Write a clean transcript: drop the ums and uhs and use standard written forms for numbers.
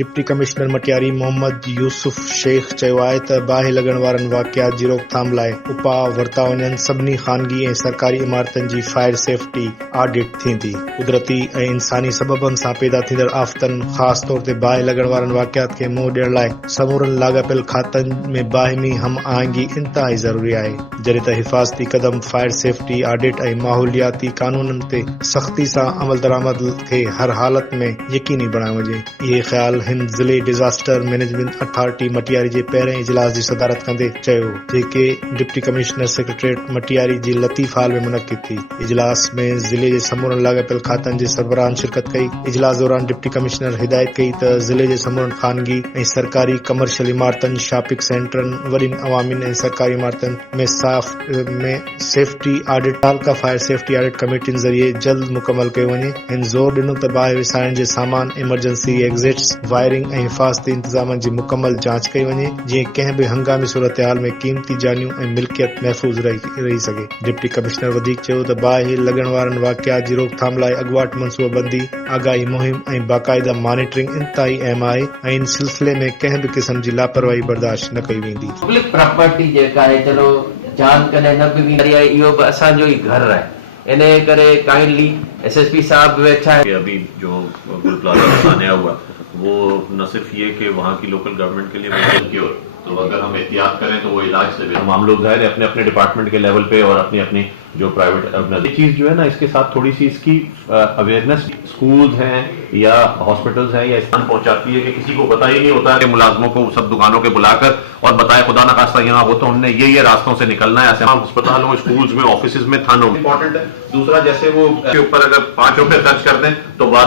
Deputy commissioner Matiari मोहम्मद यूसुफ शेख चयो आहे त बाहि लॻण वारनि वाक़ियात जी रोकथाम लाइ उपाउ वरिता वञनि। सभिनी ख़ानगी ऐं सरकारी इमारतुनि जी फायर सेफ्टी ऑडिट थींदी। कुदरती ऐं इंसानी सबबनि सां पैदा थींदड़ आफ़तनि ख़ासि तौर ते बाहि लॻण वारनि वाक़ियात खे मुंहुं ॾियण लाइ समूरनि लाॻापियल खातनि में बाहिमी हम आहंगी इंतहाई ज़रूरी आहे, जॾहिं त हिफ़ाज़ती क़दम फायर सेफ्टी ऑडिट ऐं माहौलियाती कानूननि ते सख़्ती सां अमल दरामद खे हर हालत में यकीनी बणायो वञे। इहे ख़्याल हिंद ज़िले डिज़ास्टर मैनेजमेंट अथॉरिटी मटियारी जे पहिरें इजलास जी सदारत कंदे चयो, जेके डिप्टी कमिश्नर सेक्रेटरीट मटियारी जी लतीफ़ हाल में मुनक़िद थी। इजलास में ज़िले जे समूरनि लाॻापियल खातनि जे सरबराहनि शिरकत कई। इजलास दौरान डिप्टी कमिश्नर हिदायत कई त ज़िले जे समूरनि ख़ानगी ऐं सरकारी कमर्शियल इमारतुनि, शॉपिंग सेंटरनि, वॾियुनि अवामियुनि ऐं सरकारी इमारतुनि में सेफ्टी ऑडिट तालका फायर सेफ्टी ऑडिट कमेटियुनि ज़रिए जल्द मुकमल कयो वञे। हिन ज़ोर ॾिनो त बाहि विसाइण जे सामान, इमरजेंसी एग्ज़िट्स, वायरिंग ऐं हिफ़ाज़ती इंतज़ामनि जी मुकमल जांच कई वञे, जीअं कंहिं बि हंगामी सूरतहाल में क़ीमती जानियूं ऐं मिल्कियत महफ़ूज़ रही सघे। डिप्टी कमिश्नर वधीक चयो त बाहि लॻण वारनि वाक़ियात जी रोकथाम लाइ अॻुवाट मनसूबाबंदी, आगाही मुहिम ऐं बाक़ाइदा मॉनिटरिंग इंतहाई अहम आहे ऐं इन सिलसिले में कंहिं बि क़िस्म जी लापरवाही बर्दाश्त न कई वेंदी। पब्लिक प्रॉपर्टी जेका आहे, चलो जान कॾहिं न बि वेंदी आहे, इहो बि असांजो ई घर आहे। इन करे काइंडली एसएसपी साहब भी अच्छा है। अभी जो गुल प्लाजा नया हुआ वो न सिर्फ ये कि वहाँ की लोकल गवर्नमेंट के लिए वो सिक्योर, तो अगर हम एहतियात करें तो वो इलाज से बेहतर। हम लोग जाहिर है अपने अपने डिपार्टमेंट के लेवल पे और अपनी अपनी जो प्राइवेट ये चीज जो है ना, इसके साथ थोड़ी सी इसकी अवेयरनेस स्कूल्स हैं या हॉस्पिटल्स हैं या स्थान पहुंचाती है कि किसी को पता ही नहीं होता है। मुलाजमों को सब दुकानों के बुलाकर और बताया खुदा ना खास्ता यहाँ हो तो हमने ये रास्तों से निकलना है, ऐसे अस्पतालों, स्कूल्स में, ऑफिस में, थानों में। इंपॉर्टेंट है। दूसरा, जैसे वो के ऊपर अगर 5 रुपए खर्च कर दें तो बाद